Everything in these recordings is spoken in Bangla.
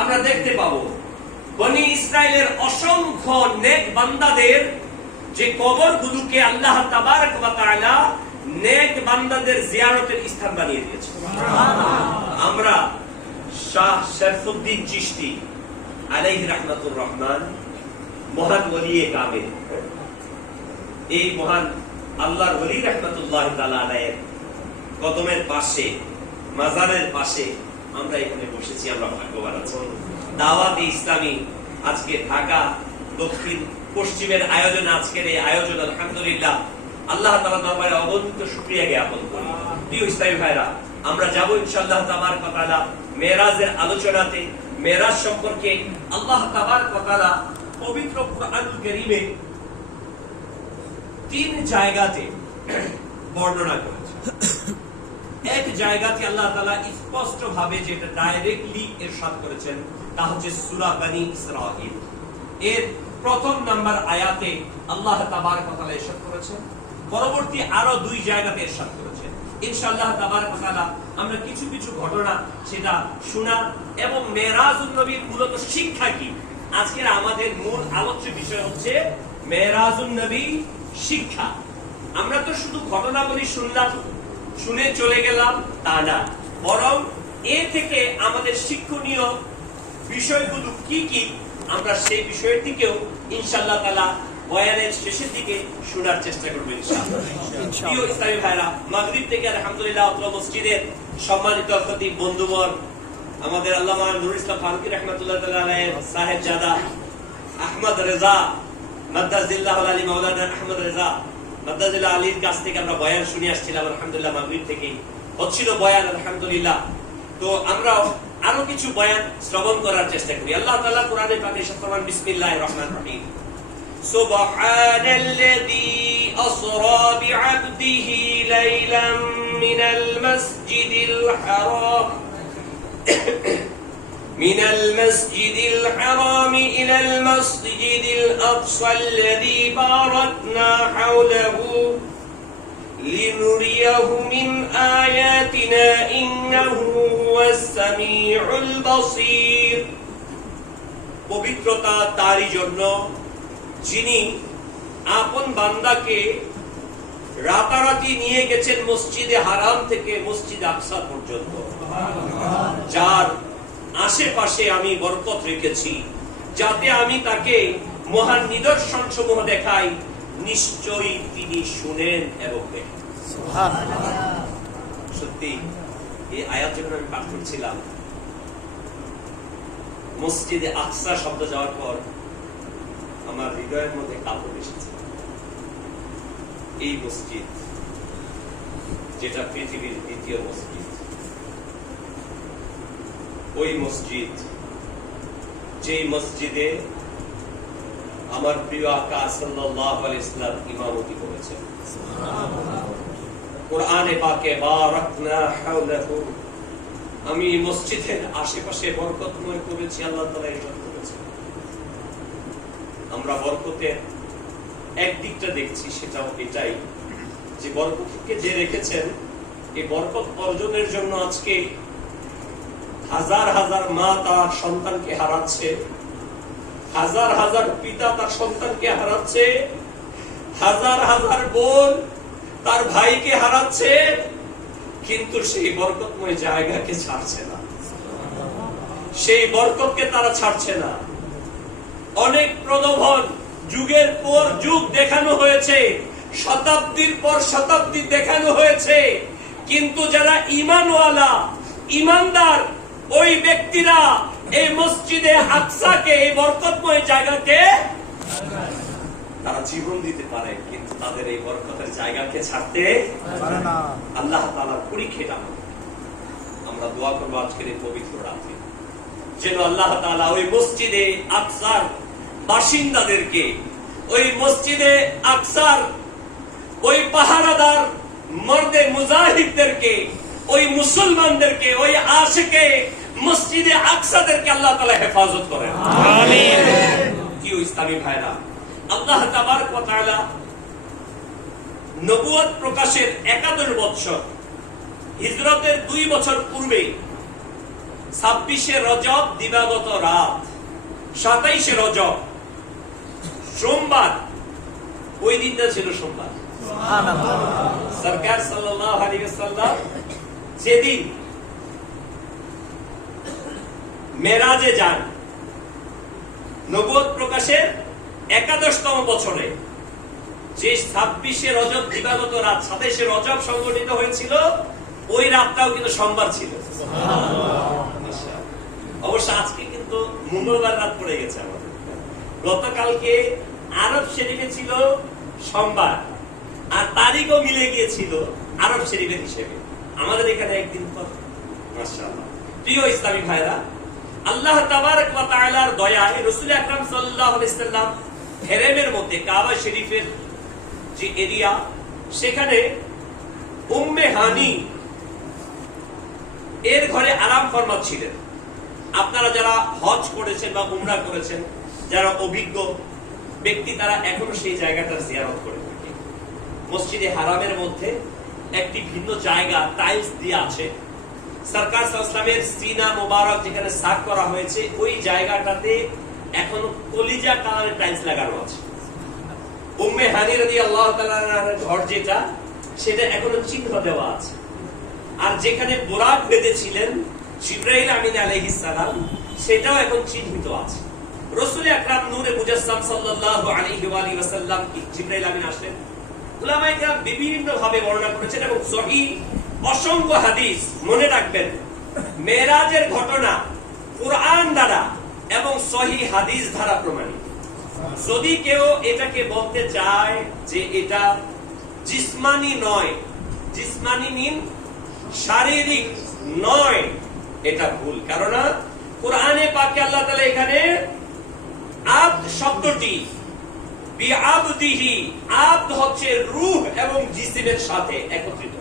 আমরা দেখতে পাবো বনি ইসরায়েলের অসংখ্য নেক বান্দাদের যে কবরগুলোকে আল্লাহ তাবারক ওয়া তাআলা নেক বান্দাদের জিয়ারতের স্থান বানিয়ে দিয়েছে। আমরা শাহ শরফুদ্দীন চিশতি আলাইহি রাহমাতুর রহমান, মহান ওলিয়ে কামেল, এই মহান আল্লাহর ওলি রাহমাতুল্লাহি তাআলা আলাইহির কদমের পাশে, মাজারের পাশে আমরা এখানে বসেছি। আমরা ভাগ্যবান আছি। দাওয়াত ইসলামী আজকে ঢাকা দক্ষিণ পশ্চিমের আয়োজন, আজকের এই আয়োজন আলহামদুলিল্লাহ আল্লাহ তাআলার দরবারে অগণিত শুকরিয়া জ্ঞাপন করি। প্রিয় ইসলামী ভাইরা, আমরা যাব ইনশাআল্লাহ তাবারক ওয়া তাআলা মেরাজের আলোচনাতে। মেরাজ সম্পর্কে আল্লাহ তাবারক ওয়া তাআলা পবিত্র কুরআনুল কারীমে 3 জায়গাতে বর্ণনা করেছেন। এক জায়গাতে আল্লাহ তাআলা স্পষ্ট ভাবে যেটা ডাইরেক্টলি ইরশাদ করেছেন তা হচ্ছে সূরা বনী ইসরাঈল এর প্রথম নাম্বার আয়াতে আল্লাহ তাবারক ওয়া তাআলা ইরশাদ করেছেন। পরবর্তী আরো 2 জায়গাতে ইরশাদ করেছেন। ইনশাআল্লাহ তাবারক ওয়া তাআলা আমরা কিছু কিছু ঘটনা সেটা শোনা এবং মেরাজুন নবীর মূলত শিক্ষা কি, আজকের আমাদের মূল আলোচ্য বিষয় হচ্ছে মেরাজুন নবী শিক্ষা। আমরা তো শুধু ঘটনাবলী শুনলাম, শুনে চলে গেলাম তা না, বরং এ থেকে আমাদের শিক্ষণীয় বিষয়গুলো কি কি আমরা সেই বিষয়ের দিকেও ইনশাআল্লাহ তাআলা বয়ানের শেষের দিকে শোনার চেষ্টা করব ইনশাআল্লাহ। প্রিয় ইসলামী ভাইরা, মাগরিব থেকে আলহামদুলিল্লাহ অত্র মসজিদের সম্মানিত খতিব বন্ধুবর, আমাদের আল্লামা নুরুল ইসলাম ফারুকী রাহমাতুল্লাহ তাআলা আলাইহির সাহেবজাদা আহমদ রেজা মাদ্দাজিল্লাহুল আলী, মাওলানা আহমদ রেজা মাদ্দাজিল্লাহ আলীর কাছ থেকে আমরা বয়ান শুনে আসছিলাম আলহামদুলিল্লাহ। মাগরিব থেকে হচ্ছিল বয়ান আলহামদুলিল্লাহ। তো আমরা আরো কিছু বয়ান শ্রবণ করার চেষ্টা করি। আল্লাহ তাআলা কোরআনে পাকে ইরশাদ করেন, বিসমিল্লাহির রহমানির রহিম, সুবহানাল্লাযী আসরা বিআবদিহি লাইলাম মিনাল মাসজিদিল হারাম من المسجد الحرام إلى المسجد الأقصى الذي باركنا حوله لنريه من آياتنا إنه هو السميع البصير। পবিত্রতা তারই জন্য যিনি আপন বান্দাকে রাতারাতি নিয়ে গেছেন মসজিদে হারাম থেকে মসজিদে আকসা পর্যন্ত, যার আশেপাশে আমি বরকত রেখেছি যাতে আমি তাকে মহান নিদর্শন সমূহ দেখাই, নিশ্চয়ই তিনি শুনেন এবং দেখেন। সত্যি এই আয়াত যখন আমি পাঠ করছিলাম, মসজিদে আকসা শব্দ যাওয়ার পর আমার হৃদয়ের মধ্যে কাঁপন এসেছে। এই মসজিদ যেটা পৃথিবীর দ্বিতীয় মসজিদ, ওই মসজিদ যেই মসজিদে আমার প্রিয় আকা সাল্লাল্লাহু আলাইহি ওয়াসাল্লাম ইমামতি করেছেন। কোরআনে পাকে বারাকনা হাওলাহু, আমি মসজিদের আশেপাশে বরকতময় করেছি, আল্লাহ তাআলা ইরশাদ করেছেন। আমরা বরকতের এক দিকটা দেখছি, সেটাও এটাই যে বরকতকে যে রেখেছেন, এই বরকত অর্জনের জন্য আজকে হাজার হাজার মা তার সন্তানকে হারাচ্ছে, হাজার হাজার পিতা তার সন্তানকে হারাচ্ছে, হাজার হাজার বোন তার ভাইকে হারাচ্ছে, কিন্তু সেই বরকতময় জায়গাকে ছাড়ছে না, সেই বরকতকে তারা ছাড়ছে না। অনেক প্রলোভন যুগের পর যুগ দেখানো হয়েছে, শতাব্দীর পর শতাব্দী দেখানো হয়েছে, কিন্তু যারা ঈমানওয়ালা, ঈমানদার, ওই ব্যক্তিরা এই মসজিদে আকসাকে, এই বরকতময় জায়গাকে তারা জীবন দিতে পারে, কিন্তু তাদের এই বরকতের জায়গাকে ছাড়তে পারে না। আল্লাহ তাআলার পরীক্ষা আমরা দোয়া করব আজকের এই পবিত্র রাতে, যেন আল্লাহ তাআলা ওই মসজিদে আকসার বাসিন্দাদেরকে, ওই মসজিদে আকসার ওই পাহারাদার মর্দে মুজাহিদদেরকে, ওই মুসলমানদেরকে, ওই আশিকে মসজিদে আকসাদেরকে আল্লাহ তাআলা হেফাজত করেন। আমিন। কি ইসলামী ভাইরা, আল্লাহ তাবারক ওয়া তাআলা নবুয়ত প্রকাশের 71 বছর, হিজরতের 2 বছর পূর্বে 26শে রজব দিবাগত রাত, 27শে রজব সোমবার, ওই দিনটা ছিল সোমবার। সরকার সাল্লাল্লাহু আলাইহি ওয়াসাল্লাম যেদিন মেরাজে যান, নবুয়ত প্রকাশের 81তম বছরে, যে 26শে রজব দিবাগত রাত, 27শে রজব সংগঠিত হয়েছিল, ওই রাতটাও কিন্তু সোমবার ছিল। অবশ্য আজকে কিন্তু মঙ্গলবার রাত পড়ে গেছে আমাদের। গতকালকে আরব শরীফে ছিল সোমবার, আর তারিখও মিলে গিয়েছিল আরব শরীফের হিসেবে। আমাদের এখানে একদিন পর। মাশাআল্লাহ। প্রিয় ইসলামী ভাইরা, আল্লাহ তাবারক ওয়া তাআলার দয়ায় রাসূল আকরাম সাল্লাল্লাহু আলাইহি ওয়াসাল্লাম হেরেমের মধ্যে কাবা শরীফের যে এরিয়া, সেখানে উম্মে হানি এর ঘরে আরাম ফরমাচ্ছিলেন। আপনারা যারা হজ করেছেন বা উমরা করেছেন, যারা অভিজ্ঞ ব্যক্তি, তারা এখনো সেই জায়গাটার জিয়ারত করে থাকে। মসজিদে হারামের মধ্যে একটি ভিন্ন জায়গা টাইলস দিয়ে আছে। সরকার সাল্লাল্লাহু আলাইহি ওয়াসাল্লামের সিনা মোবারক যেখানে সাক করা হয়েছে, ওই জায়গাটাতে এখনো কলিজা কালারের টাইলস লাগানো আছে। উম্মে হানি রাদিয়াল্লাহু তাআলা আনহার ঘর যেটা, সেটা এখনো চিহ্ন দেওয়া আছে। আর যেখানে বোরাক বেঁধেছিলেন জিবরাইল আমিন আলাইহিস সালাম, সেটাও এখন চিহ্নিত আছে। রাসূল আকরাম নূরে মুজাসসাম সাল্লাল্লাহু আলাইহি ওয়া আলিহি ওয়াসাল্লাম কি জিবরাইল আমিন আসলেন? উলামায়ে কেরাম বিভিন্ন ভাবে বর্ণনা করেছেন এবং সহিহ অসংখ্য হাদিস। মনে রাখবেন, মেরাজের ঘটনা কুরআন দ্বারা এবং সহিহ হাদিস দ্বারা প্রমাণিত। যদি কেউ এটাকে বলতে চায় যে এটা জিসমানি নয়, জিসমানি মিন শারীরিক নয়, এটা ভুল। কারণ কোরআনে পাকে আল্লাহ তাআলা এখানে আবদ শব্দটি, বিআবদিহি, আবদ হচ্ছে রূহ এবং জিসমের সাথে একত্রিত।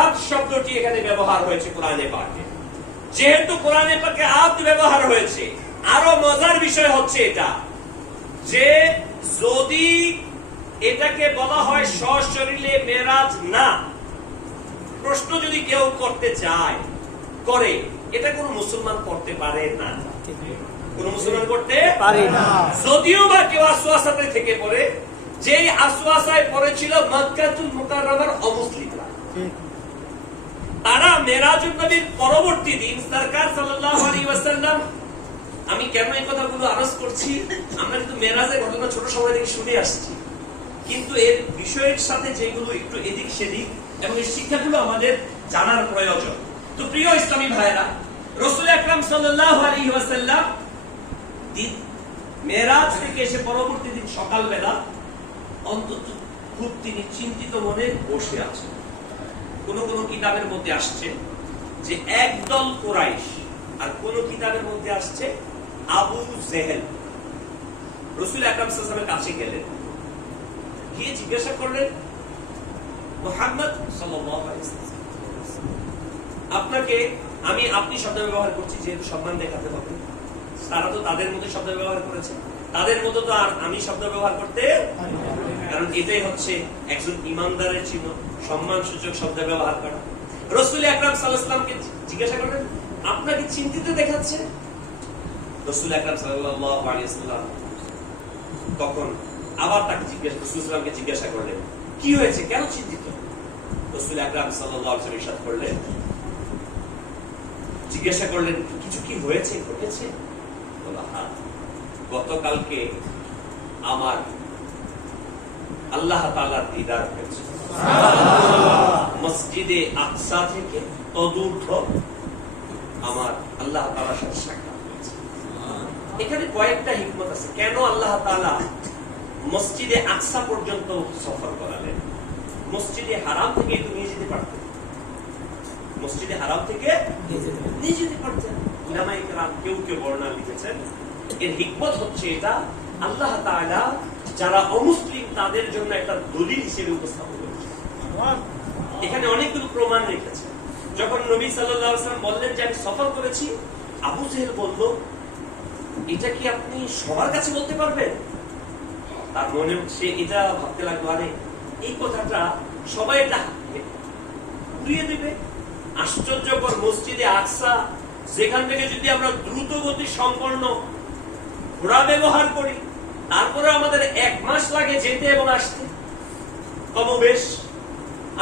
আবদ শব্দটি এখানে ব্যবহার হয়েছে কোরআনে পাকে। যেহেতু কোরআনে পাকে আবদ ব্যবহার হয়েছে, আরো মজার বিষয় হচ্ছে এটা যে যদি এটাকে বলা হয় সশরীরে মেরাজ না, প্রশ্ন যদি কেউ করতে চায়, করে, এটা কোন মুসলমান করতে পারে না। কোন মুসলমান করতে পারে না। যদিও বা কেউ আসওয়াসাতে থেকে পড়ে, যেই আসওয়াসায় পড়েছিল মক্কাতুল মুকাররমার অমুসলিমরা, তারা মেরাজুন নবীর পরবর্তী দিন সরকার সাল্লাল্লাহু আলাইহি ওয়াসাল্লাম, আমি কেন এই কথাগুলো আরজ করছি, আমরা কিন্তু মেরাজের ঘটনা ছোট সময় থেকে শুনে আসছি, কিন্তু এর বিষয়ের সাথে যেগুলো একটু এদিক সেদিক এবং এই শিক্ষাগুলো আমাদের জানার প্রয়োজন। তো প্রিয় ইসলামী ভাইরা, রাসূল আকরাম সাল্লাল্লাহু আলাইহি ওয়াসাল্লাম মেরাজ থেকে এসে পরবর্তী দিন সকালবেলা অন্তত খুব তিনি চিন্তিত মনে বসে আছেন। কোন কোন কিতাবের মধ্যে আসছে যে একদল কুরাইশ, আর কোন কিতাবের মধ্যে আসছে আবু জেহেল রাসূল আকরাম সাল্লাল্লাহু আলাইহি ওয়াসাল্লামের কাছে গেলেন, গিয়ে জিজ্ঞাসা করলেন, মুহাম্মদ সাল্লাল্লাহু আলাইহি ওয়াসাল্লাম, আপনাকে আমি আপনি শব্দ ব্যবহার করছি যেহেতু সম্মান দেখাতে হবে। তারা তো তাদের মধ্যে শব্দ ব্যবহার করেছে, তাদের মতো তো আর আমি শব্দ ব্যবহার করতে, কারণ এটাই হচ্ছে একজন ইমানদারের চিহ্ন, সম্মানসূচক শব্দ ব্যবহার করা। রাসূল আকরাম সাল্লাল্লাহু আলাইহি ওয়াসাল্লামকে জিজ্ঞাসা করলেন, আপনাকে চিন্তিত দেখাচ্ছে। রাসূল আকরাম সাল্লাল্লাহু আলাইহি ওয়াসাল্লাম তখন আবার তাকে জিজ্ঞাসা করলেন, কি হয়েছে, কেন চিন্তিত? রাসূল আকরাম সাল্লাল্লাহু আলাইহি ওয়াসাল্লাম ইরশাদ করলেন, জিজ্ঞাসা করলেন, কিছু কি হয়েছে, ঘটেছে? বলা, হ্যাঁ, গতকালকে আমার আল্লাহ তাআলার দিদার হয়েছে। মসজিদে আকসা থেকে তদূর্ধ্ব আমার আল্লাহ তাআলার সাথে সাক্ষাৎ হয়েছে। এখানে কয়েকটা হিকমত আছে, কেন আল্লাহ তাআলা মসজিদে আকসা পর্যন্ত সফর করালেন। মসজিদে হারাম থেকে একটু নিয়ে যেতে পারতেন, মসজিদে হারাম থেকে নিয়ে যেতে পারতেন। উলামায়ে কেরাম কেউ কেউ বর্ণনা লিখেছেন, এর হিকমত হচ্ছে এটা, আল্লাহ তাআলা যারা অমুসলিম তাদের জন্য একটা দলিল হিসেবে উপস্থাপন করেছেন। এখানে অনেকগুলো প্রমাণ রেখেছে। যখন নবী সাল্লাল্লাহু আলাইহি ওয়াসাল্লাম বললেন যে আমি সফর করেছি, আবু জেহেল বলল, এটা কি আপনি সবার কাছে বলতে পারবেন? তার মনে সে এটা ভাবতে লাগলো, আরে এই কথাটা সবাই এটা উড়িয়ে দেবে, আশ্চর্যকর মসজিদে আকসা, যেখান থেকে যদি আমরা দ্রুত গতি সম্পন্ন ঘোড়া ব্যবহার করি, তারপরে আমাদের 1 মাস লাগে যেতে এবং আসতে কমবেশ,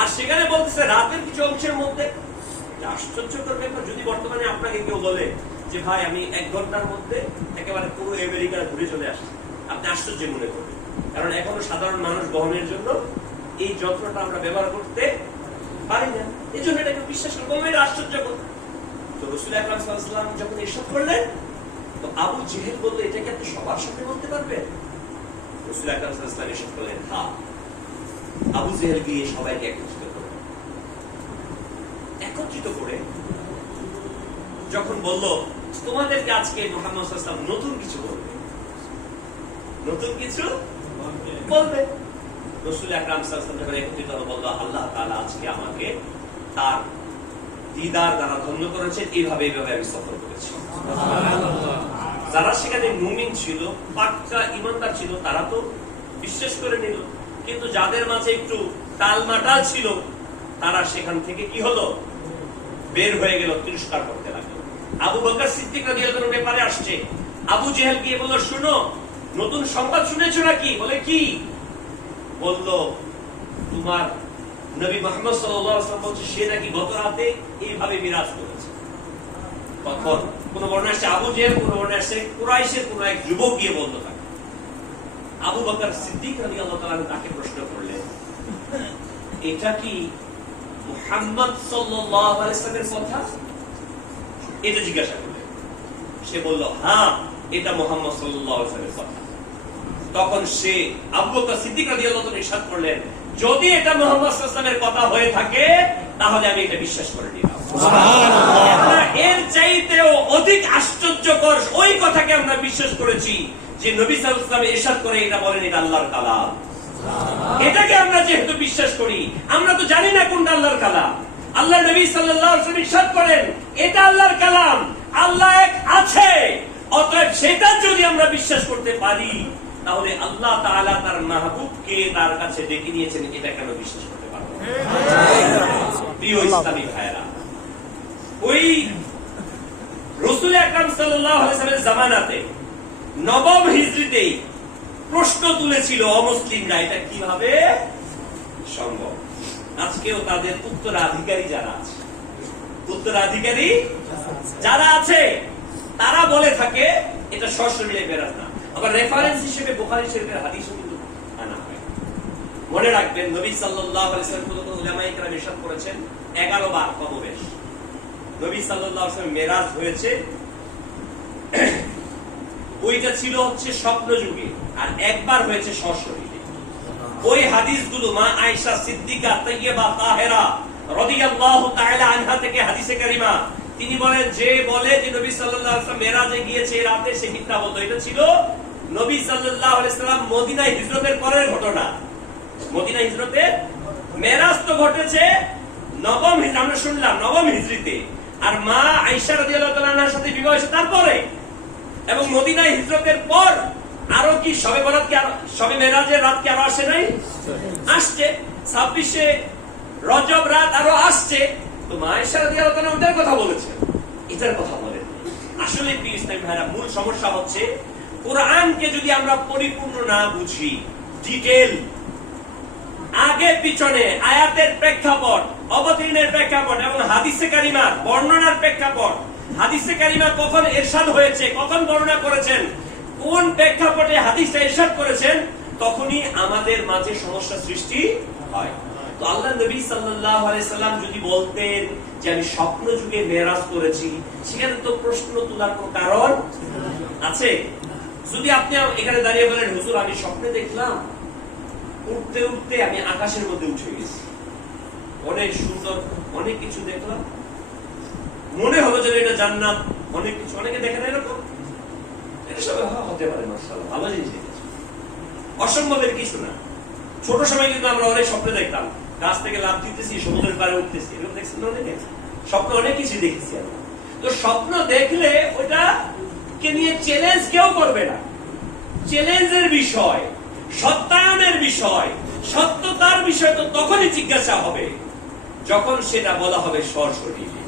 আর সেখানে বলতেছে রাতের কিছু অংশের মধ্যে। আশ্চর্যকর ব্যাপার। যদি বর্তমানে আপনাকে কেউ বলে যে ভাই আমি 1 ঘন্টার মধ্যে একেবারে পুরো আমেরিকা ঘুরে চলে আসছি, আপনি আশ্চর্য মনে করবেন, কারণ এখনো সাধারণ মানুষ বহনের জন্য এই যন্ত্রটা আমরা ব্যবহার করতে পারি না। এই জন্য এটাকে বিশ্বাস করবো, এটা আশ্চর্যকর। তো রাসূল আকরাম সাল্লাল্লাহু আলাইহি ওয়াসাল্লাম যখন ইরশাদ করলেন, তো আবু জেহেল বলল, এটাকে আপনি সবার সামনে বলতে পারবেন? রাসূল আকরাম সাল্লাল্লাহু আলাইহি ওয়াসাল্লাম ইরশাদ করলেন, হ্যাঁ। আবু জেহেল গিয়ে সবাইকে একত্রিত করে যখন বলল, তোমাদেরকে আজকে মুহাম্মদ সাল্লাল্লাহু আলাইহি ওয়াসাল্লাম নতুন কিছু বলবে, নতুন কিছু বলবে। রাসূল আকরাম সাল্লাল্লাহু আলাইহি ওয়াসাল্লাম যখন একত্রিত হলো, বলল, আল্লাহ তাআলা আজকে আমাকে তার দিদার দ্বারা ধন্য করেছেন, এইভাবে আমি সফর করেছি। যারা সেখানে মুমিন ছিল, পাক্কা ঈমানদার ছিল, তারা তো বিশ্বাস করে নিল, কিন্তু যাদের মাঝে একটু টালমাটাল ছিল, তারা সেখান থেকে কি হলো, বের হয়ে গেল, তিরস্কার করতে লাগলো। আবু বকর সিদ্দিক রাদিয়াল্লাহু আনহুর ব্যাপারে আসছে। আবু জেহেল গিয়ে বলল, শুনো, নতুন সংবাদ শুনেছো নাকি? বলে, কি? বলল, তোমার নবী মুহাম্মদ সাল্লাল্লাহু আলাইহি ওয়াসাল্লাম বলছে সে নাকি গত রাতে এইভাবে মিরাজ করেছে। তখন কোন বর্ণনা আসছে আবু জেহেল, কোন বর্ণনা আসছে কুরাইশের কোন এক যুবক গিয়ে বলতে থাকে। আবু বকর সিদ্দিক রাদিয়াল্লাহু তাআলা তাকে প্রশ্ন করলেন, এটা কি মুহাম্মদ সাল্লাল্লাহু আলাইহি ওয়াসাল্লামের কথা? এটা জিজ্ঞাসা করলেন। সে বলল, হ্যাঁ, এটা মুহাম্মদ সাল্লাল্লাহু আলাইহি ওয়াসাল্লামের কথা। তখন সে আবু বকর সিদ্দিক রাদিয়াল্লাহু তাআলা ইরশাদ করলেন, যদি এটা মুহাম্মদ সাল্লাল্লাহু আলাইহি ওয়াসাল্লামের কথা হয়ে থাকে, তাহলে আমি এটা বিশ্বাস করে নিলাম। সুবহানাল্লাহ। এর চাইতেও অধিক আশ্চর্যকর ওই কথাকে আমরা বিশ্বাস করেছি যে নবী সাল্লাল্লাহু আলাইহি ওয়াসাল্লাম ইরশাদ করে এটা বলেন, এটা আল্লাহর কালাম। এটাকে আমরা যেহেতু বিশ্বাস করি, আমরা তো জানি না কোনটা আল্লাহর কালাম। আল্লাহ নবী সাল্লাল্লাহু আলাইহি ওয়াসাল্লাম ইরশাদ করেন, এটা আল্লাহর কালাম, আল্লাহ এক আছে। অতএব সেটা যদি আমরা বিশ্বাস করতে পারি, তাহলে আল্লাহ তাআলা তার মাহবুবকে তার কাছে ডেকে নিয়েছেন, এটা কেন বিশ্বাস করতে পারবো না? প্রিয় ইসলামী ভাইরা, ওই রাসূল আকরাম সাল্লাল্লাহু আলাইহি ওয়াসাল্লামের জামানাতে নবম হিজরিতেই প্রশ্ন তুলেছিল অমুসলিমরা, এটা কিভাবে সম্ভব। আজকেও তাদের উত্তরাধিকারী যারা আছে তারা বলে থাকে এটা সশরীরে বেরাত না। আবার রেফারেন্স হিসেবে বুখারী শরীফের হাদিসও কিন্তু আনা হয়। মনে রাখবেন, নবী সাল্লাল্লাহু আলাইহি ওয়াসাল্লাম উলামায়ে কেরাম ইরশাদ করেছেন 11 বার কমবেশ নবী সাল্লাল্লাহু আলাইহি ওয়াসাল্লাম মেরাজ হয়েছে। ওইটা ছিল হচ্ছে স্বপ্ন যুগে, আর একবার হয়েছে সশরীরে। ওই হাদিসগুলো মা আয়েশা সিদ্দিকা তাইয়্যিবা তাহেরা রাদিয়াল্লাহু তাআলা আনহা থেকে হাদিসে কারিমা, তিনি বলেন, যে বলে যে নবী সাল্লাল্লাহু আলাইহি ওয়াসাল্লাম মেরাজে গিয়েছে রাতে, সে মিথ্যা বলতো। এটা ছিল নবী সাল্লাল্লাহু আলাইহি ওয়াসাল্লাম মদিনায় হিজরতের পরের ঘটনা। মদিনা হিজরতে, মেরাজ তো ঘটেছে নবম হিজরি, আমরা শুনলাম নবম হিজরিতে, আর মা আয়েশা রাদিয়াল্লাহু তাআলা আনহার সাথে বিবাহ হয়েছে তারপরে। এবং মদিনায় হিজরতের পর আরো কি শবে বরাত কি, শবে মেরাজের রাত কি আরো আসে নাই? আসছে। 26শে রজব রাত আরো আসছে। তো মা আয়েশা রাদিয়াল্লাহু তাআলা ওটার কথা বলেছেন, এটার কথা বলেন। আসলে প্রিয় ইসলামী ভাইরা, মূল সমস্যা হচ্ছে কোরআনকে যদি আমরা পরিপূর্ণ না বুঝি, ডিটেইল, আগে পিছনে আয়াতের প্রেক্ষাপট, অবতীর্ণের প্রেক্ষাপট এবং হাদিসে কারিমার বর্ণনার প্রেক্ষাপট, হাদিসে কারিমা কখন ইরশাদ হয়েছে, কখন বর্ণনা করেছেন, কোন প্রেক্ষাপটে হাদিসটা ইরশাদ করেছেন, তখনই আমাদের মাঝে সমস্যা সৃষ্টি হয়। তো আল্লাহ নবী সাল্লাল্লাহু আলাইহি সাল্লাম যদি বলতেন যে আমি স্বপ্ন যুগে মেরাজ করেছি, সেখানে তো প্রশ্ন তোলার কোনো কারণ আছে? যদি আপনি এখানে দাঁড়িয়ে বলেন, হুজুর আমি স্বপ্নে দেখলাম উঠতে উঠতে আমি আকাশের মধ্যে উঠে গেছি, অনেক সুন্দর অনেক কিছু দেখলাম, মনে হলো যে এটা জান্নাত, অনেক কিছু, অনেকে দেখেন এরকম, এটা সব হতে পারে, মাশাআল্লাহ, ভালো জিনিস দেখেছি, অসম্ভবের কিছু না। ছোট সময় কিন্তু আমরা অনেক স্বপ্ন দেখতাম, গাছ থেকে লাফ দিতেছি, সমুদ্রের পাড়ে উঠতেছি, এরকম দেখছেন না? অনেকে স্বপ্ন অনেক কিছু দেখেছি আমরা। তো স্বপ্ন দেখলে ওইটা কে নিয়ে চ্যালেঞ্জ কেউ করবে না। চ্যালেঞ্জের বিষয়, সত্যায়নের বিষয়, সত্যতার বিষয় তো তখনই জিজ্ঞাসা হবে যখন সেটা বলা হবে সশরীরে,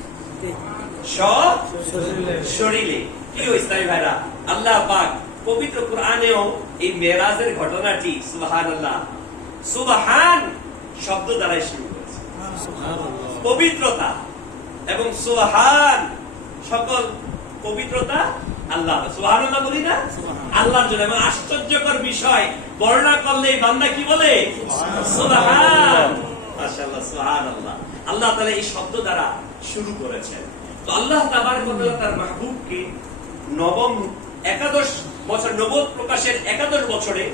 সশরীরে। প্রিয় ইসলামী ভাইরা, আল্লাহ পাক পবিত্র কোরআনেও এই মেরাজের ঘটনাটি সুবহানাল্লাহ, সুবহান শব্দ দ্বারাই শুরু করেছে। পবিত্রতা এবং সুবহান, সকল পবিত্রতা আল্লাহ। সুবহানাল্লাহ বলি না, আল্লাহর জন্য। এবং আশ্চর্যকর বিষয়, বর্ণনা করলে বান্দা কি বলে? সুবহান। মাশাআল্লাহ, সুবহানাল্লাহ। আল্লাহ তাআলা এই শব্দ দ্বারা শুরু করেছেন। তো আল্লাহ তাবারক ওয়া তাআলা তার মাহবুবকে নবম 11 বছর, নবুয়ত প্রকাশের 11 বছরে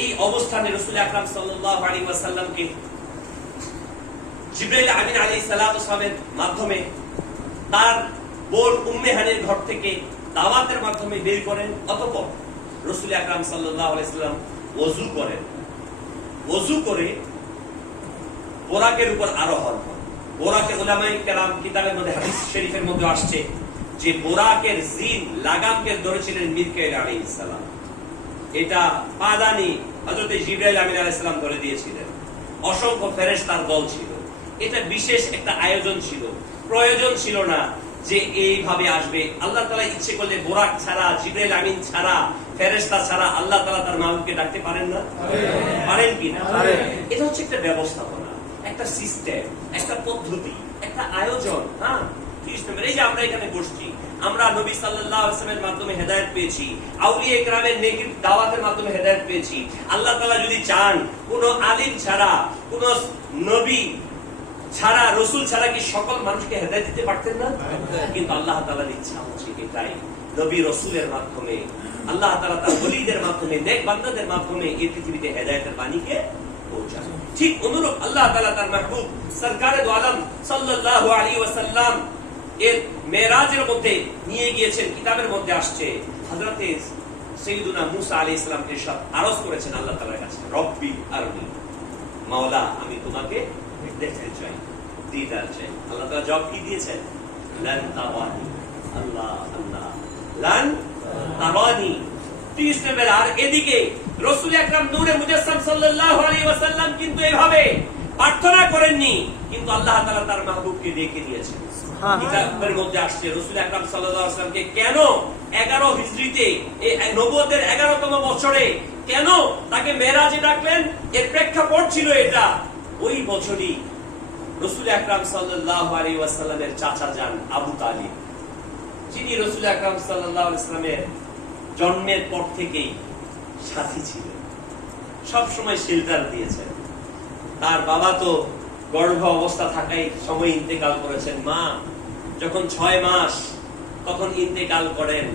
এই অবস্থানে রাসূল আকরাম সাল্লাল্লাহু আলাইহি ওয়াসাল্লামকে জিবরাইল আমিন আলাইহিস সালাতু ওয়াসসালামের মাধ্যমে তার বোন উম্মে হানির ঘর থেকে দাওয়াতের মাধ্যমে বের করেন। অতঃপর রাসূল আকরাম সাল্লাল্লাহু আলাইহি ওয়াসাল্লাম ওযু করেন। ওযু করে বোরাকের উপর আরোহণ করেন। বোরাকে উলামায়ে কেরাম কিতাবের মধ্যে, হাদিস শরীফের মধ্যে আসছে যে বোরাকের জিন লাগামকে ধরেছিলেন মিকাইল আলাইহিস সালাম। এটা পাদানি হযরত জিবরাইল আমিন আলাইহিস সালাম ধরে দিয়েছিলেন। অসংখ্য ফেরেশতার দল ছিল। এটা বিশেষ একটা আয়োজন ছিল, প্রয়োজন ছিল না যে এইভাবে আসবে। আল্লাহ তাআলা ইচ্ছে করলে বোরাক ছাড়া, জিবরাইল আমিন ছাড়া, ফেরেশতা ছাড়া আল্লাহ তাআলা তার মাহবুবকে ডাকতে পারেন না? পারেন কি না? এটা হচ্ছে একটা ব্যবস্থাপনা, একটা সিস্টেম, একটা পদ্ধতি, একটা আয়োজন। হ্যাঁ, এই যে আমরা এখানে বসছি, আমরা নবী সাল্লাল্লাহু আলাইহি ওয়াসাল্লামের মাধ্যমে হেদায়েত পেয়েছি, আউলিয়া ইকরামের নেকির দাওয়াতের মাধ্যমে হেদায়েত পেয়েছি। আল্লাহ তাআলা যদি চান, কোন আলিম ছাড়া, কোন নবী ছাড়া, রাসূল ছাড়া কি সকল মানুষকে হেদায়েত দিতে পারতেন না? কিন্তু আল্লাহ তাআলার ইচ্ছা হচ্ছে এটাই, নবী রাসূলের মাধ্যমে, আল্লাহ তাআলা তার ওলিদের মাধ্যমে, নেক বান্দাদের মাধ্যমে এই পৃথিবীতে হেদায়েতের বাণীকে পৌঁছানো। ঠিক অনুরূপ আল্লাহ তাআলা তার মাহবুব সরকারে দো আলম সাল্লাল্লাহু আলাইহি ওয়াসাল্লাম এর মেরাজের মধ্যে নিয়ে গিয়েছেন। কিতাবের মধ্যে আসছে হযরতে সাইয়্যিদুনা মুসা আলাইহিস সালামকে সব আরজ করেছেন আল্লাহ তাআলার কাছে, রব্বি আরনি, মাওলা আমি তোমাকে দেখতে চাই, দিদার চাই। আল্লাহ তাআলা জবাব কি দিয়েছেন? লান তারানি। আল্লাহ আল্লাহ, লান তারানি। আর এদিকে রাসূল আকরাম নূরে মুজাসসাম সাল্লাল্লাহু আলাইহি ওয়াসাল্লাম কিন্তু এভাবে প্রার্থনা করেননি, কিন্তু আল্লাহ তাআলা তার মাহবুবকে ডেকে দিয়েছেন। কিতাবের মধ্যে আসছে রাসূল আকরাম সাল্লাল্লাহু আলাইহি ওয়াসাল্লামকে কেন 11 হিজরিতে, এই নবুয়তের 11তম বছরে কেন তাকে মেরাজে ডাকলেন? এর প্রেক্ষাপট ছিল এটা, ওই বছরই রাসূল আকরাম সাল্লাল্লাহু আলাইহি ওয়াসাল্লামের চাচা যান আবু তালিব, যিনি রাসূল আকরাম সাল্লাল্লাহু আলাইহি ওয়াসাল্লামের জন্মের পর থেকেই সাথী ছিলেন, সব সময় শেল্টার দিয়েছেন। তার বাবা তো গর্ভ অবস্থা থাকাই সময় ইন্তেকাল করেছেন। মা যখন 6 মাস তখন ইন্তেকাল করেন,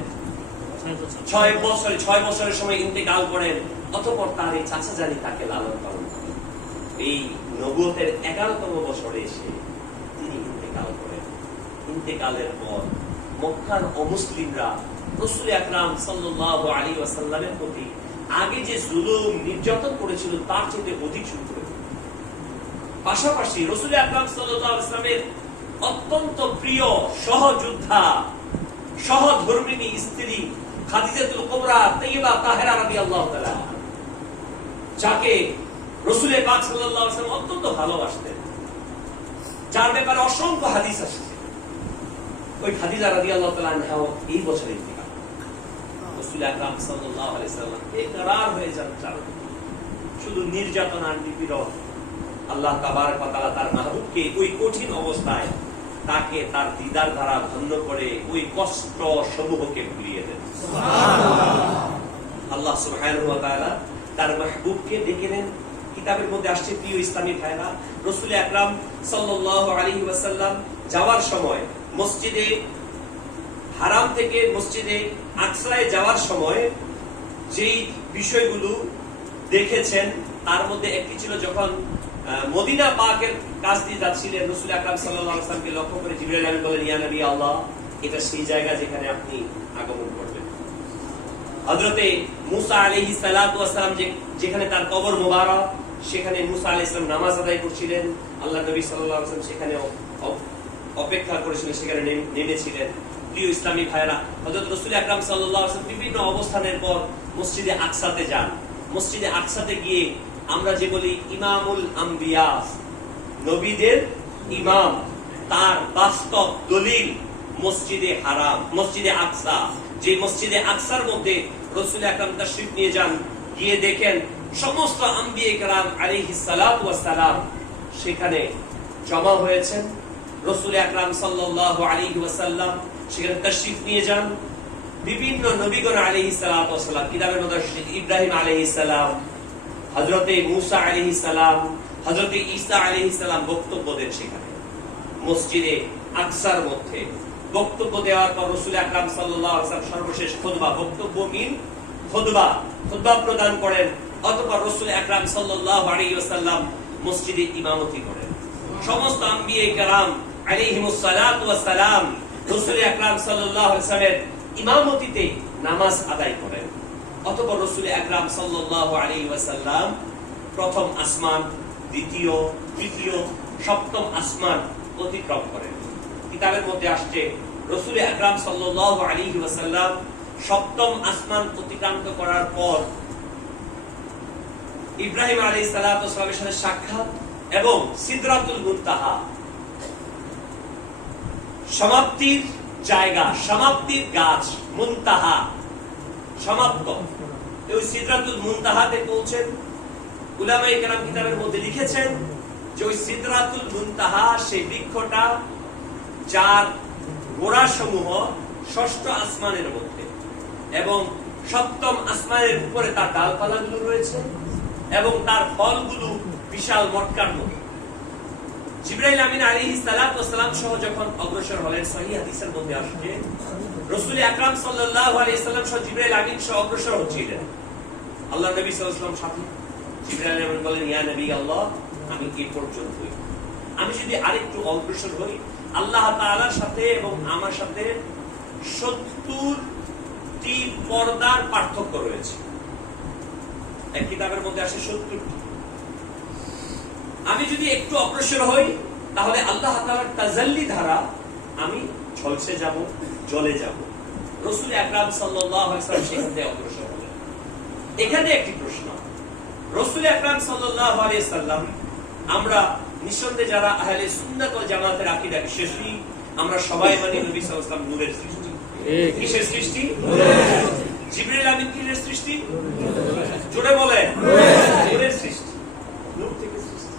6 বছরের সময় ইন্তেকাল করেন। অতঃপর তার এই চাচা জানি তাকে লালন পালন করেন। এই নবুয়তের 11তম বছরে এসে তিনি ইন্তেকাল করেন। ইন্তেকালের পর মক্কার অমুসলিমরা রাসূল আকরাম সাল্লাল্লাহু আলাইহি ওয়াসাল্লামের প্রতি আগে যে জুলুম নির্যাতন করেছিল তার চেয়ে অধিক শুরু করে। পাশাপাশি রাসূল আকরাম সাল্লাল্লাহু আলাইহি ওয়াসাল্লামের অত্যন্ত প্রিয় সহযোদ্ধা, সহধর্মিণী স্ত্রী খাদিজাতুল কুবরা তাইয়্যিবা তাহেরা রাদিয়াল্লাহু তাআলা, যাকে রাসূল পাক সাল্লাল্লাহু আলাইহি ওয়াসাল্লাম অত্যন্ত ভালোবাসতেন, যার ব্যাপারে অসংখ্য হাদিস আছে, ওই খাদিজা রাদিয়াল্লাহু তাআলা আনহা এই বছরে ইন্তেকাল। রাসূল আকরাম সাল্লাল্লাহু আলাইহি ওয়াসাল্লাম একরার হয়ে যান, শুধু নির্যাতন আর নিপীড়ন। আল্লাহ তাবারক ওয়া তাআলা তার মাহবুবকে ওই কঠিন অবস্থায় তাকে তার দিদার দ্বারা ধন্য করে ওই কষ্ট সমূহকে ভুলিয়ে দেন। সুবহানাল্লাহ। আল্লাহ সুবহানাহু ওয়া তাআলা তার মাহবুবকে ডেকে নেন। কিতাবের মধ্যে আসছে, প্রিয় ইসলামী ভাইরা, রাসূল আকরাম সাল্লাল্লাহু আলাইহি ওয়াসাল্লাম যাওয়ার সময় মসজিদে হারাম থেকে মসজিদে আকসায় যাওয়ার সময় যেই বিষয়গুলো দেখেছেন তার মধ্যে একটি ছিল, যখন মদিনা পাকের কাছ দিয়ে যাচ্ছিলেন রাসূল আকরাম সাল্লাল্লাহু আলাইহি ওয়াসাল্লামকে লক্ষ্য করে জিবরাইল আমিন বলেন, ইয়া নবী আল্লাহ, এটা সেই জায়গা যেখানে আপনি আগমন করবেন। হযরতে মুসা আলাইহিস সালাতু ওয়াস সালাম যেখানে তার কবর মোবারক, সেখানে মুসা আলাইহিস সালাম নামাজ আদায় করছিলেন। আল্লাহ নবী সাল্লাল্লাহু আলাইহি ওয়াসাল্লাম সেখানে অপেক্ষা করেছিলেন, সেখানে নেমেছিলেন। প্রিয় ইসলামী ভাইরা, হযরত রাসূল আকরাম সাল্লাল্লাহু আলাইহি ওয়াসাল্লাম বিভিন্ন অবস্থানের পর মসজিদে আকসাতে যান। মসজিদে আকসাতে গিয়ে আমরা যে বলি ইমামুল আম্বিয়া, নবীদের ইমাম, তার বাস্তব দলিল মসজিদে হারাম, মসজিদে আকসা। যে মসজিদে আকসার মধ্যে রাসূল আকরাম তাশরীফ নিয়ে যান, গিয়ে দেখেন সমস্ত আম্বিয়া কেরাম আলাইহিস সালাতু ওয়াস সালাম সেখানে জমা হয়েছেন। রাসূল আকরাম সাল্লাল্লাহু আলাইহি ওয়াসাল্লাম সেখানে তাশরীফ নিয়ে যান। বিভিন্ন নবীগণ আলাইহিস সালাতু ওয়াস সালাম, কিতাবের মধ্যে ইব্রাহিম আলাইহিস সালাম, হযরতে মূসা আলাইহিস সালাম, হযরতে ঈসা আলাইহিস সালাম বক্তব্য দেন সেখানে মসজিদে আকসার মধ্যে। বক্তব্য দেওয়ার পর রাসূল আকরাম সাল্লাল্লাহু আলাইহি ওয়াসাল্লাম সর্বশেষ খুতবা, বক্তব্য মিন খুতবা, খুতবা প্রদান করেন। অতঃপর রাসূল আকরাম সাল্লাল্লাহু আলাইহি ওয়াসাল্লাম মসজিদে ইমামতি করেন। সমস্ত আম্বিয়া কেরাম আলাইহিমুস সালাতু ওয়াস সালাম রাসূল আকরাম সাল্লাল্লাহু আলাইহি ওয়াসাল্লামের ইমামতিতে নামাজ আদায় করেন। অতঃপর রাসূল আকরাম সাল্লাল্লাহু আলাইহি ওয়াসাল্লাম প্রথম আসমান, দ্বিতীয়, তৃতীয়, সপ্তম আসমান অতিক্রম করেন। কিতাবের মধ্যে আসছে রাসূল আকরাম সাল্লাল্লাহু আলাইহি ওয়াসাল্লাম সপ্তম আসমান অতিক্রান্ত করার পর ইব্রাহিম আলাইহিস সালাতু ওয়াস সালামের সাথে সাক্ষাৎ এবং সিদরাতুল মুনতাহা, সমাপ্তির জায়গা, সমাপ্তির গাছ, মুনতাহা সমাপ্ত, এই সিদরাতুল মুনতাহাতে পৌঁছেন। উলামায়ে কেরাম কিতাবের মধ্যে লিখেছেন যে ওই সিদরাতুল মুনতাহা সেই বৃক্ষটা যার গোড়া সমূহ ষষ্ঠ আসমানের মধ্যে এবং সপ্তম আসমানের উপরে তার ডালপালাগুলো রয়েছে এবং তার ফলগুলো বিশাল মটকার মতো। জিবরাইল আমিন আলাইহিস সালাতু ওয়াস সালাম সহ যখন অগ্রসর হলেন, সহিহ হাদিসের মধ্যে আসছে রাসূল আকরাম সাল্লাল্লাহু আলাইহি ওয়াসাল্লাম সহ জিবরাইল আমিন সহ অগ্রসর হচ্ছিলেন। আল্লাহর নবী সাল্লাল্লাহু আলাইহি ওয়াসাল্লাম সাথে জিবরাইল আমিন বলেন, ইয়া নবী আল্লাহ, আমি এই পর্যন্তই, আমি যদি আরেকটু অগ্রসর হই আল্লাহ তাআলার সাথে এবং আমার সাথে 70টি পর্দার পার্থক্য রয়েছে। এক কিতাবের মধ্যে আসে 70টি। আমি যদি একটু অগ্রসর হই তাহলে আল্লাহ তাআলার তাজাল্লি ধারা আমি ঝলসে যাব, জ্বলে যাব। রাসূল আকরাম সাল্লাল্লাহু আলাইহি ওয়াসাল্লাম সেখান থেকে অগ্রসর হলেন। এখানে একটি প্রশ্ন, রাসূল আকরাম সাল্লাল্লাহু আলাইহি ওয়াসাল্লাম, আমরা নিঃসন্দেহে যারা আহলে সুন্নাত ওয়াল জামাতের আকীদা বিশ্বাসী, আমরা সবাই মানি নবী সাল্লাল্লাহু আলাইহি ওয়াসাল্লাম নূরের সৃষ্টি। কিসের সৃষ্টি? জিবরাইল আমিন কিসের সৃষ্টি? জোরে বলেন, নূরের সৃষ্টি, নূর থেকে সৃষ্টি।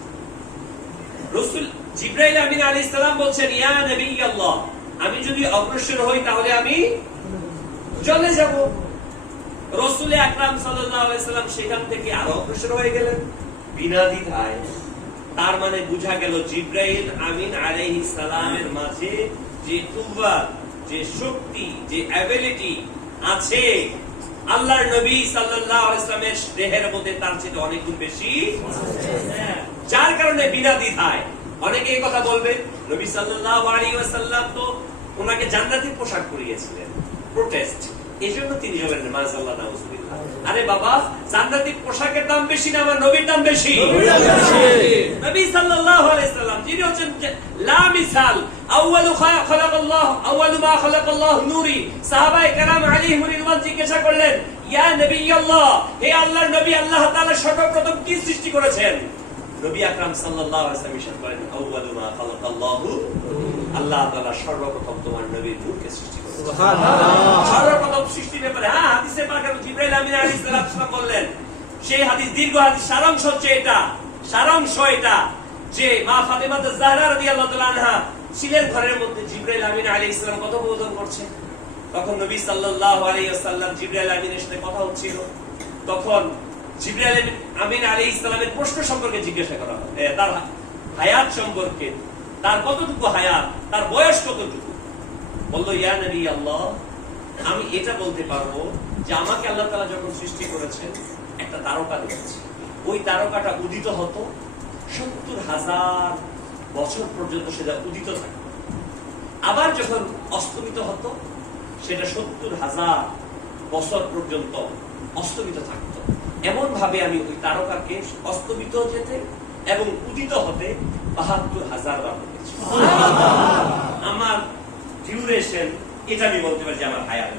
রাসূল জিবরাইল আমিন আলাইহিস সালাম বলছেন, ইয়া নবী আল্লাহ, আমি যদি অগ্রসর হই তাহলে আমি জ্বলে যাব। রাসূল আকরাম সাল্লাল্লাহু আলাইহি ওয়াসাল্লাম সেখান থেকে আরো অগ্রসর হয়ে গেলেন বিনা দ্বিধায়। তার মানে বোঝা গেল জিবরাইল আমিন আলাইহিস সালামের মাঝে যে কুওয়া, যে শক্তি, যে অ্যাবিলিটি আছে আল্লাহর নবী সাল্লাল্লাহু আলাইহি ওয়াসাল্লামের দেহের মধ্যে তার চেয়ে অনেক গুণ বেশি, যার কারণে বিনা দ্বিধায় অনেকে এই কথা বলবে, নবী সাল্লাল্লাহু আলাইহি ওয়াসাল্লাম তো ওনাকে জান্নাতি পোশাক পরিয়েছিলেন, প্রোটেস্ট, এজন্য তিনি বলেন মাশাআল্লাহ নাউজুবিল্লাহ। আরে বাবা, জান্নাতি পোশাকের দাম বেশি না আমার নবীর দাম বেশি? নবী সাল্লাল্লাহু আলাইহি ওয়াসাল্লাম যিনি হচ্ছেন লা মিসাল, আউয়ালু খালাকাল্লাহ, আউয়ালু মা খালাকাল্লাহ নূরি। সাহাবায়ে কেরাম আলাইহিম রিদওয়ান জিজ্ঞাসা করলেন, ইয়া নবী আল্লাহ, হে আল্লাহর নবী, আল্লাহ তাআলা সর্বপ্রথম কি সৃষ্টি করেছেন? নবী আকরাম সাল্লাল্লাহু আলাইহি ওয়াসাল্লাম ইরশাদ করেন, আউয়ালু মা খালাকাল্লাহু, আল্লাহ তাআলা সর্বপ্রথম তোমার নবীর নূরকে সৃষ্টি করেছেন। সুবহানাল্লাহ। সর্বপ্রথম সৃষ্টির ব্যাপারে হাদিসে পাকে জিবরাইল আমিন আলাইহিস সালাম বললেন, সেই হাদিস দীর্ঘ হাদিস, সারাংশ হচ্ছে এটা, সারাংশ এটা যে মা ফাতেমা জাহরা রাদিয়াল্লাহু তাআলা আনহা ছিলেন ঘরের মধ্যে, জিবরাইল আমিন আলাইহিস সালাম কথোপকথন করছে। তখন নবী সাল্লাল্লাহু আলাইহি ওয়াসাল্লাম জিবরাইল আমিনের সাথে কথা হচ্ছিল। তখন জিবরাইল আমিন আলাইহিস সালামের প্রশ্ন সম্পর্কে জিজ্ঞাসা করা হয়, তার হায়াত সম্পর্কে, তার কতটুকু হায়াত, তার বয়স কতটুকু। বলল, ইয়া নবী আল্লাহ, আমি এটা বলতে পারবো যে আমাকে আল্লাহ তাআলা যখন সৃষ্টি করেছেন একটা তারকা দিয়েছে, ওই তারকাটা উদিত হতো 70,000 বছর পর্যন্ত, সেটা উদিত থাকতো। আবার যখন অস্তমিত হতো সেটা 70,000 বছর পর্যন্ত অস্তমিত থাকতো। এমন ভাবে আমি ওই তারকাকে অস্তমিত যেতে এবং উদিত হতে ৭২,০০০ বার দেখেছি। আমার ডিউরেশন, এটা আমি বলতে পারি যে আমার হায়াত।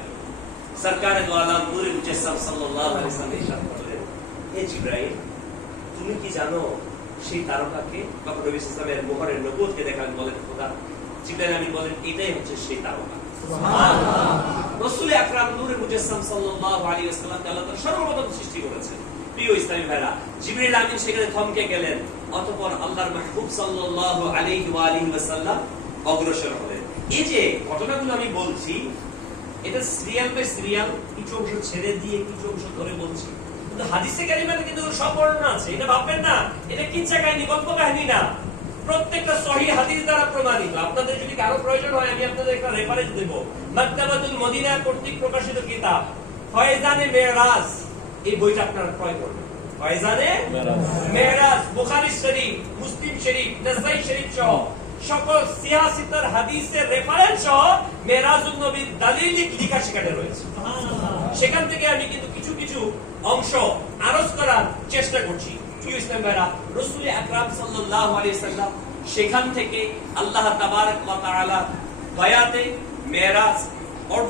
সরকারে দো আলম নূরে মুজাসসাম সাল্লাল্লাহু আলাইহি ওয়াসাল্লাম ইরশাদ করেন, হে জিবরাইল, তুমি কি জানো সেই তারকাকে তখন নবী সাল্লাল্লাহু আলাইহি ওয়াসাল্লামের মুহরের নবুয়তকে দেখালেন, বলেন খোদা, জিবরাইল আমিন বলেন এটাই হচ্ছে সেই তারকা। সুবহানাল্লাহ। রাসূল আকরাম নূরে মুজাসসাম সাল্লাল্লাহু আলাইহি ওয়াসাল্লাম আল্লাহ তাআলা সর্বপ্রথম সৃষ্টি করেছেন। প্রিয় ইসলামী ভাইরা, জিবরাইল আমিন সেখানে থমকে গেলেন, অতঃপর আল্লাহর মাহবুব সাল্লাল্লাহু আলাইহি ওয়াসাল্লাম অগ্রসর হলেন। এই যে ঘটনাগুলো আমি বলছি, এটা সিরিয়াল বাই সিরিয়াল, কিছু অংশ ছেড়ে দিয়ে কিছু অংশ ধরে বলছি, কিন্তু হাদিসে কারিমাতে কিন্তু সব বর্ণনা আছে। এটা ভাববেন না এটা কিচ্ছা কাহিনী, গল্প কাহিনী না, প্রত্যেকটা সহিহ হাদিস দ্বারা প্রমাণিত। আপনাদের যদি কারো প্রয়োজন হয় আমি আপনাদের একটা রেফারেন্স দেব, মাকতাবাতুল মদিনা কর্তৃক প্রকাশিত কিতাব ফয়জানে মেরাজ, এই বইটা আপনারা ক্রয় করবেন। ফয়জানে মেরাজ বুখারী শরীফ, মুসলিম শরীফ, নাসাই শরীফ সহ সকল সিয়াসিতার হাদিসের রেফারেন্স সহ মেরাজুন নবীর দলিল লেখা সেখানে রয়েছে। সেখান থেকে আমি কিন্তু কিছু কিছু অংশ আরজ করার চেষ্টা করছি। প্রিয় ইসলাম ভাইরা, রাসূল আকরাম সাল্লাল্লাহু আলাইহি ওয়াসাল্লাম সেখান থেকে আল্লাহ তাবারক ওয়া তাআলা বায়াতে মেরাজ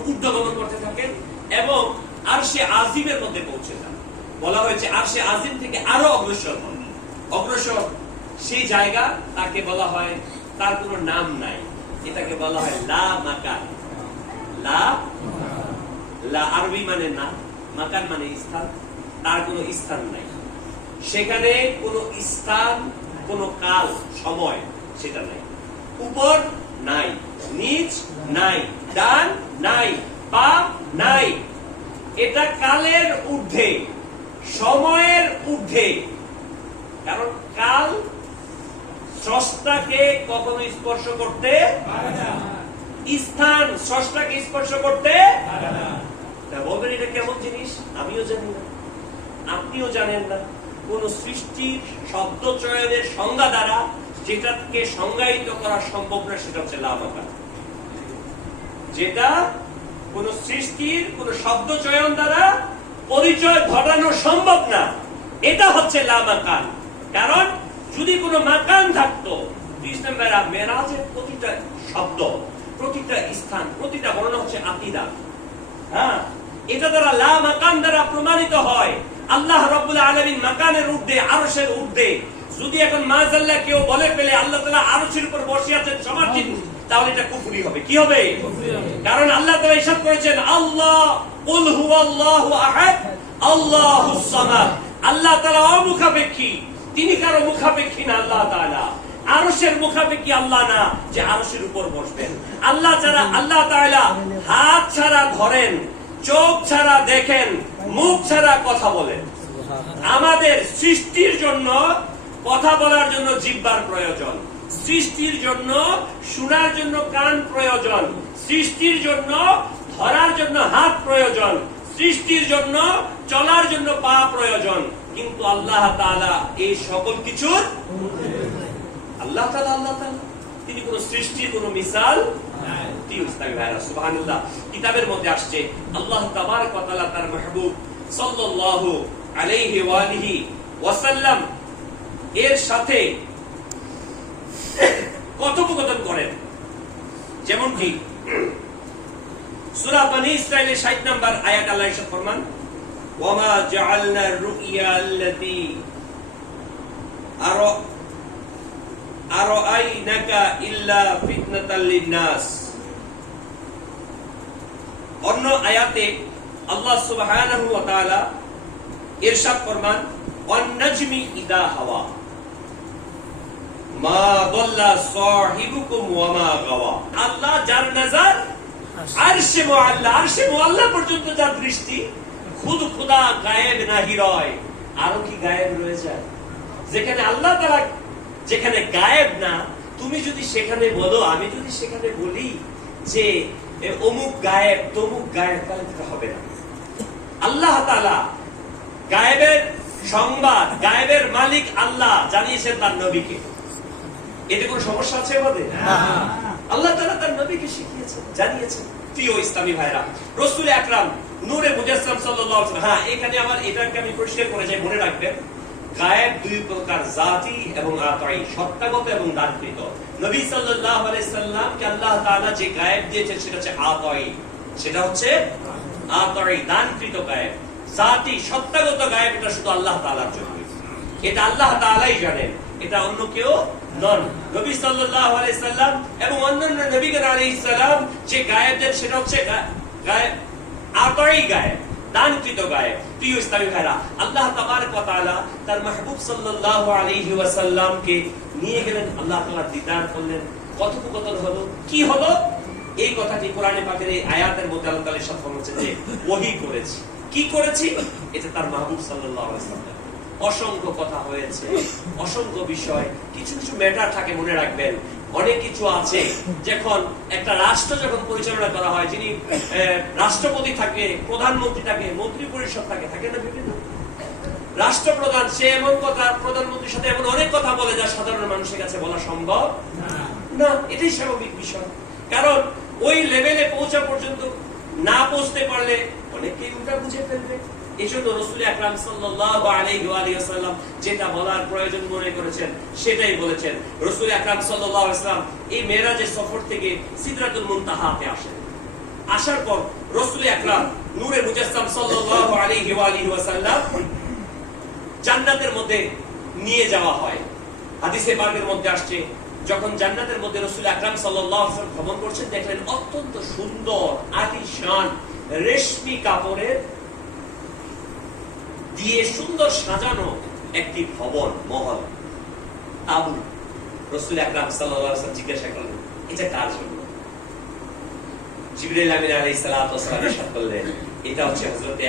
ঊর্ধ্বগমন করতে থাকেন এবং আরশে আজিমের মধ্যে পৌঁছে যান। বলা হয়েছে আরশে আজিম থেকে আরো অগ্রসর হন। অগ্রসর সেই জায়গা, তাকে বলা হয়, তার কোনো নাম নাই, এটাকে বলা হয় লা মাকান। লা লা আরবি মানে না, মাকান মানে স্থান, তার কোনো স্থান নাই। সেখানে কোনো স্থান, কোনো কাল, সময় সেটা নাই। উপর নাই, নিচ নাই, ডান নাই, বাম নাই। এটা কালের ঊর্ধ্বে, সময়ের ঊর্ধ্বে। কারণ কাল স্রষ্টাকে কখনো স্পর্শ করতে পারে না, স্থান স্রষ্টাকে স্পর্শ করতে পারে না। তা বলবেন এটা কেমন জিনিস? আমিও জানি না, আপনিও জানেন না। কোন সৃষ্টির শব্দ চয়নের সংজ্ঞা দ্বারা যেটাকে সংজ্ঞায়িত করা সম্ভব না, সেটা হচ্ছে লা মাকান। যেটা কোন সৃষ্টির কোন শব্দ চয়ন দ্বারা পরিচয় ঘটানো সম্ভব না, এটা হচ্ছে লা মাকান। কারণ যদি কোনো মাকান থাকতো, মেরাজের প্রতিটা শব্দ, প্রতিটা স্থান, প্রতিটা বর্ণনা হচ্ছে আকীদা। হ্যাঁ, এটা দ্বারা লা মাকান দ্বারা প্রমাণিত হয় আল্লাহ রাব্বুল আলামিন মাকানের ঊর্ধ্বে, আরশের ঊর্ধ্বে। যদি এখন মাযাল্লাহ কেউ বলে ফেলে আল্লাহ তাআলা আরশের উপর বসে আছেন সমাসীন, তাহলে এটা কুফরি হবে। কি হবে? কারণ আল্লাহ তাআলা ইরশাদ করেছেন, আল্লাহ কুল হুয়াল্লাহু আহাদ আল্লাহুস সামাদ। আল্লাহ তাআলা অমুখাপেক্ষী, তিনি কারো মুখাপেক্ষী না। আল্লাহ তাআলা আরশের মুখাপেক্ষী আল্লাহ না যে আরশের উপর বসবেন। আল্লাহ তাআলা হাত ছাড়া ধরেন, চোখ ছাড়া দেখেন, মুখ ছাড়া কথা বলেন। আমাদের সৃষ্টির জন্য কথা বলার জন্য জিহ্বার প্রয়োজন, সৃষ্টির জন্য শোনার জন্য কান প্রয়োজন, সৃষ্টির জন্য ধরার জন্য হাত প্রয়োজন, সৃষ্টির জন্য চলার জন্য পা প্রয়োজন। কিন্তু আল্লাহ তাআলা এই সকল কিছুর আল্লাহ তাআলা তিনি কোন সৃষ্টির কোন মিসাল নাই। সুবহানাল্লাহ। কিতাবের মধ্যে আসছে আল্লাহ তাবারক ওয়া তাআলা তার মাহবুব সাল্লাল্লাহু আলাইহি ওয়া আলিহি ওয়াসাল্লাম এর সাথে কথোপকথন করেন। যেমন কি সূরা বনী ইসরাঈলের 60 নম্বর আয়াত আল্লাহ ইরশাদ ফরমান, ওয়া মা জাআলনা রুইয়া আল্লাতী আরাআইনাকা ইল্লা ফিতনাতাল লিন-নাস। অন্য আয়াতে আল্লাহ সুবহানাহু ওয়া তাআলা ইরশাদ ফরমান, ওয়ান নাজমি ইদা হাওয়া মা দাল্লা সাহিবুকুম ওয়া মা গাওয়া। আল্লাহ যার নজর আরশে মুআল্লা পর্যন্ত, যার দৃষ্টি, খুদ খোদা গায়েব নাহি রয়। আরো কি গায়েব রয়ে যায়? যেখানে আল্লাহ তাআলা, যেখানে গায়েব না, তুমি যদি সেখানে বলো, আমি যদি সেখানে বলি যে অমুক গায়েব তমুক গায়েব, তাহলে এটা হবে না। আল্লাহ তাআলা গায়েবের সংবাদ, গায়েবের মালিক আল্লাহ জানিয়েছেন তার নবীকে। এতে কোনো সমস্যা আছে আমাদের? আল্লাহ তাআলা তার নবীকে শিখিয়েছেন, জানিয়েছেন। প্রিয় ইসলামী ভাইরা, রাসূল আকরাম নূরে মুজাসসাম সাল্লাল্লাহু আলাইহি ওয়াসাল্লাম, এখানে আমার এটাকে আমি পরিষ্কার করে যাই, মনে রাখবেন, গায়েব দুই প্রকার, জাতি এবং আতাই, সত্তাগত এবং দানকৃত। নবী সাল্লাল্লাহু আলাইহি সাল্লামকে আল্লাহ তাআলা যে গায়েব দিয়েছেন সেটা হচ্ছে আতাই, সেটা হচ্ছে আতাই, দানকৃত গায়েব। জাতি, সত্তাগত গায়েব, এটা শুধু আল্লাহ তাআলার জন্য, এটা আল্লাহ তাআলাই জানেন। এটা অন্য কেউ নন। নবী সাল্লাল্লাহু আলাইহি সাল্লাম এবং অন্যান্য নবীগণ আলাইহিস সালাম যে গায়েব দেন সেটা হচ্ছে গায়েব আতাই গায়েব, দানকৃত গায়েব। প্রিয় ইসলামী ভাইরা, আল্লাহ তাবারক ওয়া তাআলা তার মাহবুব সাল্লাল্লাহু আলাইহি ওয়াসাল্লামকে নিয়ে গেলেন, আল্লাহ তাআলা দিদার করলেন। কথোপকথন হলো, কি হলো? এই কথাটি কোরআনে পাকের এই আয়াতের মধ্যে আল্লাহ তাআলা ইরশাদ ফরমাচ্ছেন যে ওহী করেছি। কি করেছি? এটা তার মাহবুব সাল্লাল্লাহু আলাইহি ওয়াসাল্লাম। অসংখ্য কথা হয়েছে, অসংখ্য বিষয়, কিছু কিছু ম্যাটার থাকে, মনে রাখবেন। অনেক কিছু আছে, যখন একটা রাষ্ট্র যখন পরিচালনা করা হয়, যিনি রাষ্ট্রপতি থাকে, প্রধানমন্ত্রী থাকে, মন্ত্রী পরিষদ থাকে, থাকে না বিভিন্ন রাষ্ট্রপ্রধান, সে এমন কথা প্রধানমন্ত্রীর সাথে এমন অনেক কথা বলে যা সাধারণ মানুষের কাছে বলা সম্ভব না। এটাই স্বাভাবিক বিষয়, কারণ ওই লেভেলে পৌঁছা পর্যন্ত না পৌঁছতে পারলে অনেকেই উল্টা বুঝে ফেলবে। এই জন্য রাসূল আকরাম সাল্লাল্লাহু আলাইহি ওয়া সাল্লাম যেটা বলার প্রয়োজন মনে করেছেন সেটাই বলেছেন। রাসূল আকরাম সাল্লাল্লাহু আলাইহি ওয়াসাল্লাম এই মেরাজের সফর থেকে সিদরাতুল মুনতাহাতে আসেন। আসার পর রাসূল আকরাম নূরে মুজাসসাম সাল্লাল্লাহু আলাইহি ওয়া সাল্লাম জান্নাতের মধ্যে নিয়ে যাওয়া হয়। হাদিসে পাকের মধ্যে আসছে, যখন জান্নাতের মধ্যে রাসূল আকরাম সাল্লাল্লাহু আলাইহি ওয়াসাল্লাম ভ্রমণ করছেন, দেখলেন অত্যন্ত সুন্দর আলিশান রেশমি কাপড়ের দিয়ে সুন্দর সাজানো একটি ভবন, মহল, তাবু। রাসূল আকরাম সাল্লাল্লাহু আলাইহি ওয়াসাল্লাম জিজ্ঞাসা করলেন, এটা কার জন্য? জিবরাইল আমিন আলাইহিস সালাতু ওয়াস সালাম ইরশাদ করলেন, এটা হচ্ছে হযরত